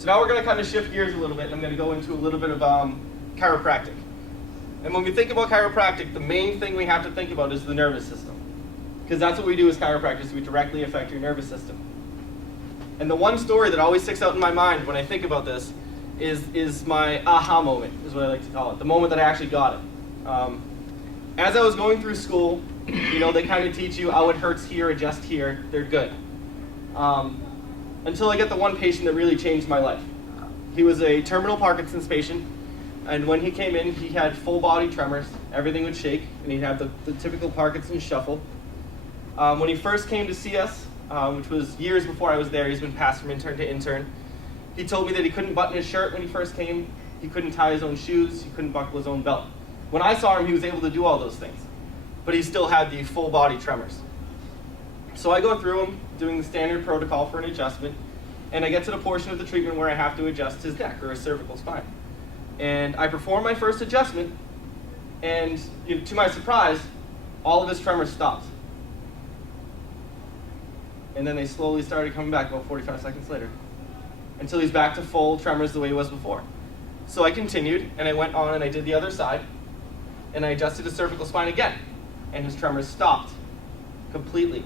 So now we're going to kind of shift gears a little bit, and I'm going to go into a little bit of chiropractic. And when we think about chiropractic, the main thing we have to think about is the nervous system. Because that's what we do as chiropractors, we directly affect your nervous system. And the one story that always sticks out in my mind when I think about this is my aha moment, is what I like to call it, the moment that I actually got it. As I was going through school, they kind of teach you, oh, it hurts here, adjust here, they're good. Until I get the one patient that really changed my life. He was a terminal Parkinson's patient, and when he came in, he had full body tremors, everything would shake, and he'd have the typical Parkinson's shuffle. When he first came to see us, which was years before I was there, he's been passed from intern to intern, he told me that he couldn't button his shirt when he first came, he couldn't tie his own shoes, he couldn't buckle his own belt. When I saw him, he was able to do all those things, but he still had the full body tremors. So I go through him, doing the standard protocol for an adjustment, and I get to the portion of the treatment where I have to adjust his neck or his cervical spine. And I perform my first adjustment, and to my surprise, all of his tremors stopped. And then they slowly started coming back about 45 seconds later, until he's back to full tremors the way he was before. So I continued, and I went on and I did the other side, and I adjusted his cervical spine again, and his tremors stopped completely.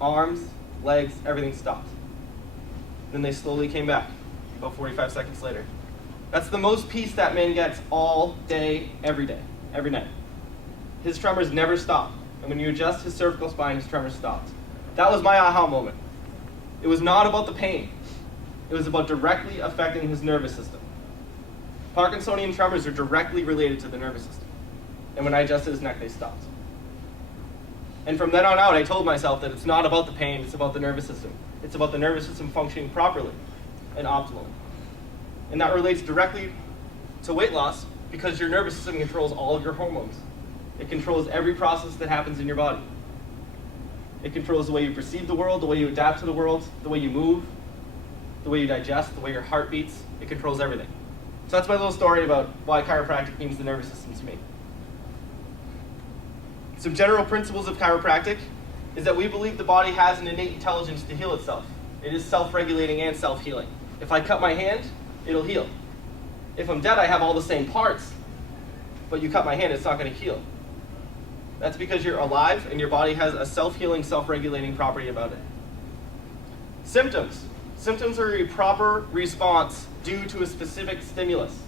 Arms, legs, everything stopped. Then they slowly came back about 45 seconds later. That's the most peace that man gets all day, every night. His tremors never stop. And when you adjust his cervical spine, his tremors stopped. That was my aha moment. It was not about the pain. It was about directly affecting his nervous system. Parkinsonian tremors are directly related to the nervous system. And when I adjusted his neck, they stopped. And from then on out, I told myself that it's not about the pain, it's about the nervous system. It's about the nervous system functioning properly and optimally. And that relates directly to weight loss because your nervous system controls all of your hormones. It controls every process that happens in your body. It controls the way you perceive the world, the way you adapt to the world, the way you move, the way you digest, the way your heart beats. It controls everything. So that's my little story about why chiropractic means the nervous system to me. Some general principles of chiropractic is that we believe the body has an innate intelligence to heal itself. It is self-regulating and self-healing. If I cut my hand, it'll heal. If I'm dead, I have all the same parts, but you cut my hand, it's not going to heal. That's because you're alive and your body has a self-healing, self-regulating property about it. Symptoms. Symptoms are a proper response due to a specific stimulus.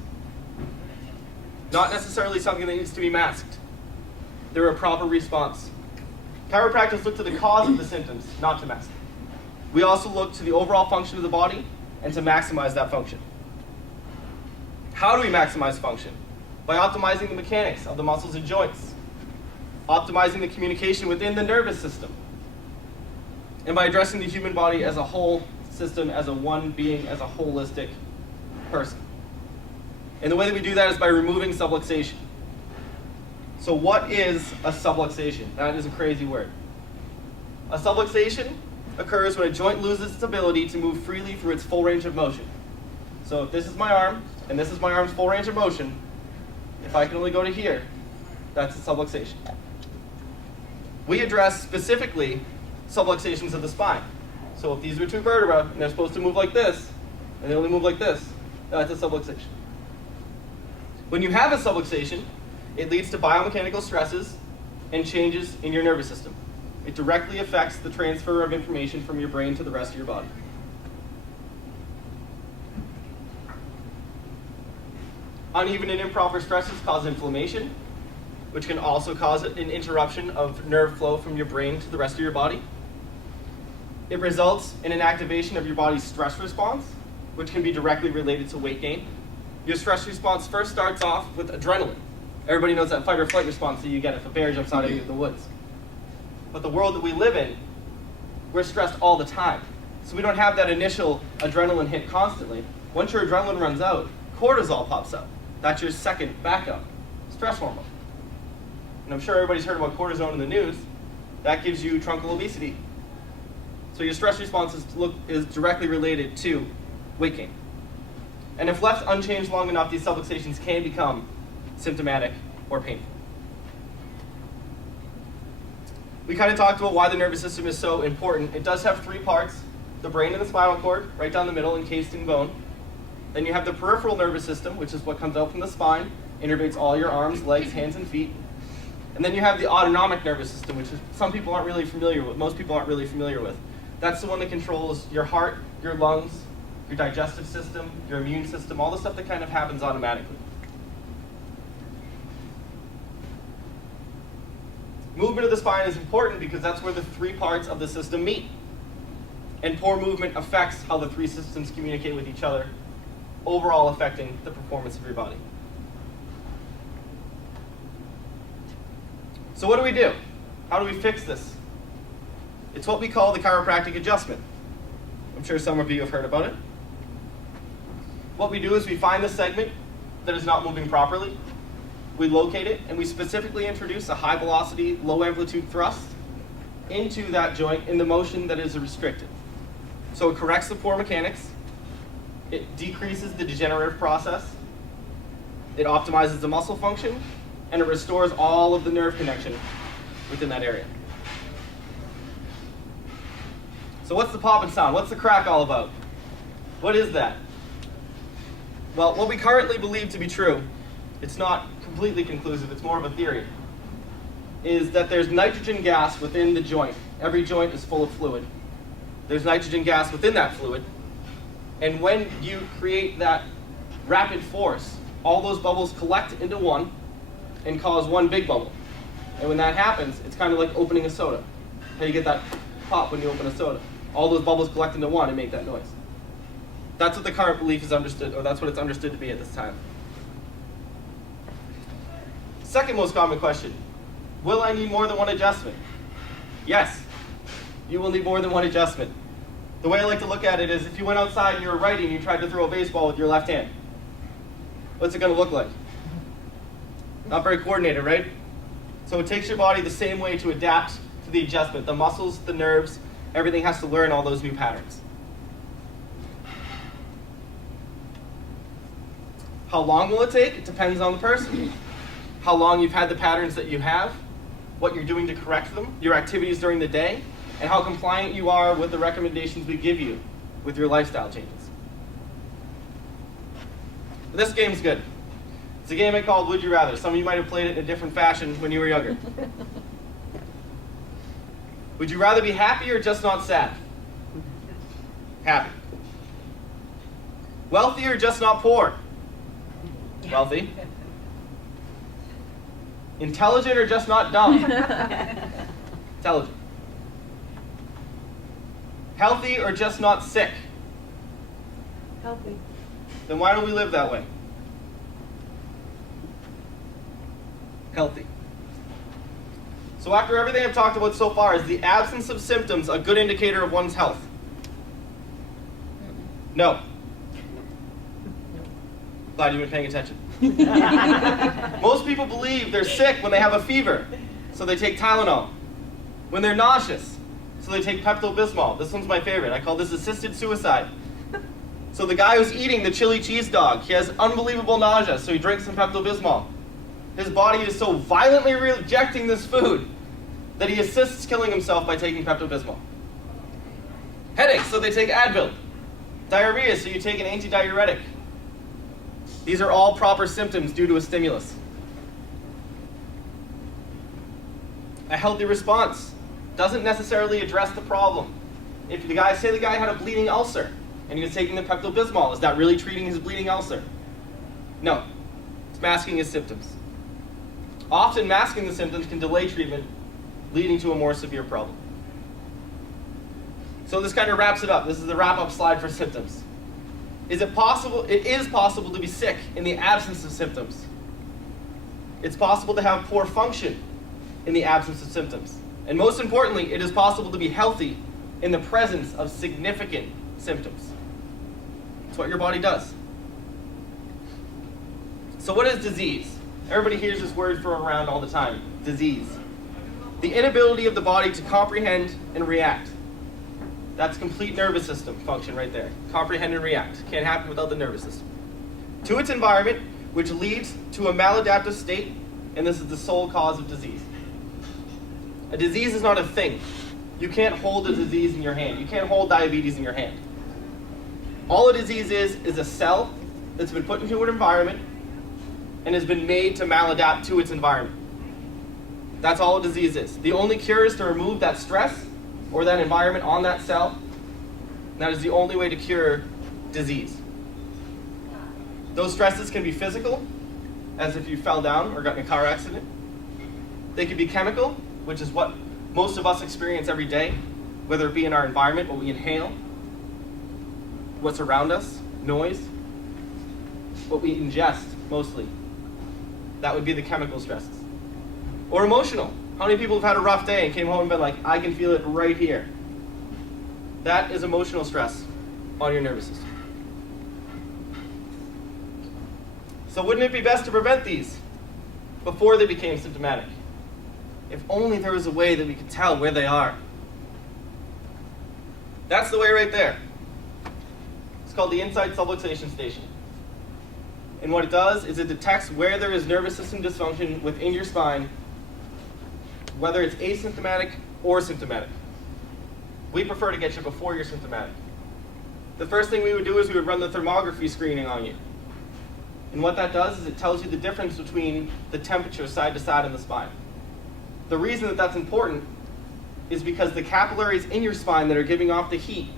Not necessarily something that needs to be masked. They're a proper response. Chiropractors look to the cause of the symptoms, not to mask them. We also look to the overall function of the body and to maximize that function. How do we maximize function? By optimizing the mechanics of the muscles and joints, optimizing the communication within the nervous system, and by addressing the human body as a whole system, as a one being, as a holistic person. And the way that we do that is by removing subluxation. So what is a subluxation? That is a crazy word. A subluxation occurs when a joint loses its ability to move freely through its full range of motion. So if this is my arm, and this is my arm's full range of motion, if I can only go to here, that's a subluxation. We address specifically subluxations of the spine. So if these were two vertebrae, and they're supposed to move like this, and they only move like this, that's a subluxation. When you have a subluxation, it leads to biomechanical stresses and changes in your nervous system. It directly affects the transfer of information from your brain to the rest of your body. Uneven and improper stresses cause inflammation, which can also cause an interruption of nerve flow from your brain to the rest of your body. It results in an activation of your body's stress response, which can be directly related to weight gain. Your stress response first starts off with adrenaline. Everybody knows that fight or flight response that you get if a bear jumps out at you in the woods. But the world that we live in, we're stressed all the time. So we don't have that initial adrenaline hit constantly. Once your adrenaline runs out, cortisol pops up. That's your second backup stress hormone. And I'm sure everybody's heard about cortisone in the news. That gives you truncal obesity. So your stress response is directly related to weight gain. And if left unchanged long enough, these subluxations can become symptomatic or painful. We kind of talked about why the nervous system is so important. It does have three parts. the brain and the spinal cord, right down the middle, encased in bone. Then you have the peripheral nervous system, which is what comes out from the spine, innervates all your arms, legs, hands, and feet. And then you have the autonomic nervous system, which is some people aren't really familiar with, most people aren't really familiar with. That's the one that controls your heart, your lungs, your digestive system, your immune system, all the stuff that kind of happens automatically. Movement of the spine is important because that's where the three parts of the system meet. And poor movement affects how the three systems communicate with each other, overall affecting the performance of your body. So what do we do? How do we fix this? It's what we call the chiropractic adjustment. I'm sure some of you have heard about it. What we do is we find the segment that is not moving properly, we locate it, and we specifically introduce a high velocity, low amplitude thrust into that joint in the motion that is restricted. So it corrects the poor mechanics, it decreases the degenerative process, it optimizes the muscle function, and it restores all of the nerve connection within that area. So what's the pop and sound? What's the crack all about? What is that? Well, what we currently believe to be true, it's not completely conclusive, it's more of a theory, is that there's nitrogen gas within the joint. Every joint is full of fluid. There's nitrogen gas within that fluid, and when you create that rapid force, all those bubbles collect into one and cause one big bubble. And when that happens, it's kind of like opening a soda. How you get that pop when you open a soda. All those bubbles collect into one and make that noise. That's what the current belief is understood, or that's what it's understood to be at this time. Second most common question, will I need more than one adjustment? Yes, you will need more than one adjustment. The way I like to look at it is if you went outside and you were writing and you tried to throw a baseball with your left hand, what's it going to look like? Not very coordinated, right? So it takes your body the same way to adapt to the adjustment. The muscles, the nerves, everything has to learn all those new patterns. How long will it take? It depends on the person. How long you've had the patterns that you have, what you're doing to correct them, your activities during the day, and how compliant you are with the recommendations we give you with your lifestyle changes. This game's good. It's a game I called Would You Rather. Some of you might have played it in a different fashion when you were younger. Would you rather be happy or just not sad? Happy. Wealthy or just not poor? Wealthy. Intelligent or just not dumb? Intelligent. Healthy or just not sick? Healthy. Then why don't we live that way? Healthy. So after everything I've talked about so far, is the absence of symptoms a good indicator of one's health? No. Glad you've been paying attention. Most people believe they're sick when they have a fever, so they take Tylenol. When they're nauseous, so they take Pepto-Bismol. This one's my favorite. I call this assisted suicide. So the guy who's eating the chili cheese dog, he has unbelievable nausea, so he drinks some Pepto-Bismol. His body is so violently rejecting this food that he assists killing himself by taking Pepto-Bismol. Headaches, so they take Advil. Diarrhea, so you take an antidiuretic. These are all proper symptoms due to a stimulus. A healthy response doesn't necessarily address the problem. If the guy, say the guy had a bleeding ulcer and he was taking the Pepto-Bismol, is that really treating his bleeding ulcer? No, it's masking his symptoms. Often masking the symptoms can delay treatment, leading to a more severe problem. So this kind of wraps it up. This is the wrap-up slide for symptoms. Is it possible? It is possible to be sick in the absence of symptoms. It's possible to have poor function in the absence of symptoms. And most importantly, it is possible to be healthy in the presence of significant symptoms. It's what your body does. So what is disease? Everybody hears this word thrown around all the time. Disease. The inability of the body to comprehend and react. That's complete nervous system function right there. Comprehend and react. Can't happen without the nervous system. To its environment, which leads to a maladaptive state, and this is the sole cause of disease. A disease is not a thing. You can't hold a disease in your hand. You can't hold diabetes in your hand. All a disease is a cell that's been put into an environment and has been made to maladapt to its environment. That's all a disease is. The only cure is to remove that stress or that environment on that cell. And that is the only way to cure disease. Those stresses can be physical, as if you fell down or got in a car accident. They can be chemical, which is what most of us experience every day, whether it be in our environment, what we inhale, what's around us, noise, what we ingest mostly. That would be the chemical stresses. Or emotional. How many people have had a rough day and came home and been like, I can feel it right here? That is emotional stress on your nervous system. So wouldn't it be best to prevent these before they became symptomatic? If only there was a way that we could tell where they are. That's the way right there. It's called the inside subluxation station. And what it does is it detects where there is nervous system dysfunction within your spine, whether it's asymptomatic or symptomatic. We prefer to get you before you're symptomatic. The first thing we would do is we would run the thermography screening on you. And what that does is it tells you the difference between the temperature side to side in the spine. The reason that that's important is because the capillaries in your spine that are giving off the heat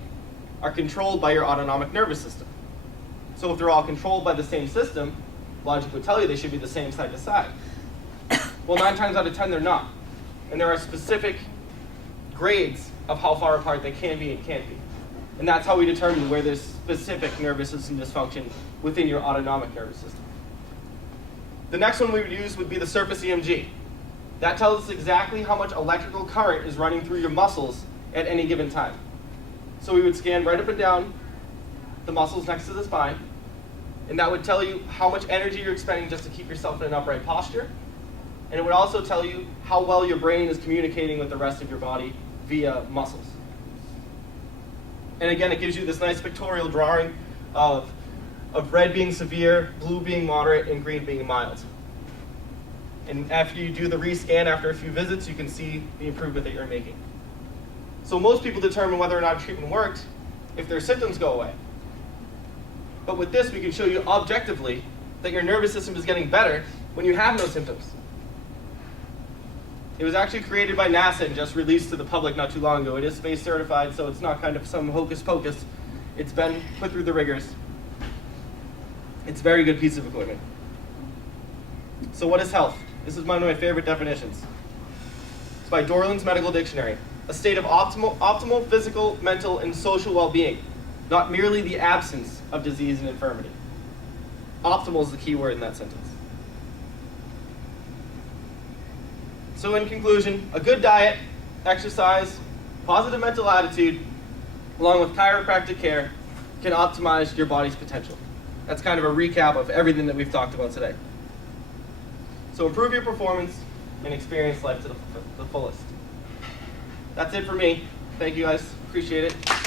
are controlled by your autonomic nervous system. So if they're all controlled by the same system, logic would tell you they should be the same side to side. Well, 9 times out of 10, they're not. And there are specific grades of how far apart they can be and can't be. And that's how we determine where there's specific nervous system dysfunction within your autonomic nervous system. The next one we would use would be the surface EMG. That tells us exactly how much electrical current is running through your muscles at any given time. So we would scan right up and down the muscles next to the spine, and that would tell you how much energy you're expending just to keep yourself in an upright posture. And it would also tell you how well your brain is communicating with the rest of your body via muscles. And again, it gives you this nice pictorial drawing of red being severe, blue being moderate, and green being mild. And after you do the rescan after a few visits, you can see the improvement that you're making. So most people determine whether or not treatment worked if their symptoms go away. But with this, we can show you objectively that your nervous system is getting better when you have no symptoms. It was actually created by NASA and just released to the public not too long ago. It is space certified, so it's not kind of some hocus pocus. It's been put through the rigors. It's a very good piece of equipment. So what is health? This is one of my favorite definitions. It's by Dorland's Medical Dictionary. A state of optimal physical, mental, and social well-being, not merely the absence of disease and infirmity. Optimal is the key word in that sentence. So in conclusion, a good diet, exercise, positive mental attitude, along with chiropractic care, can optimize your body's potential. That's kind of a recap of everything that we've talked about today. So improve your performance and experience life to the fullest. That's it for me. Thank you guys. Appreciate it.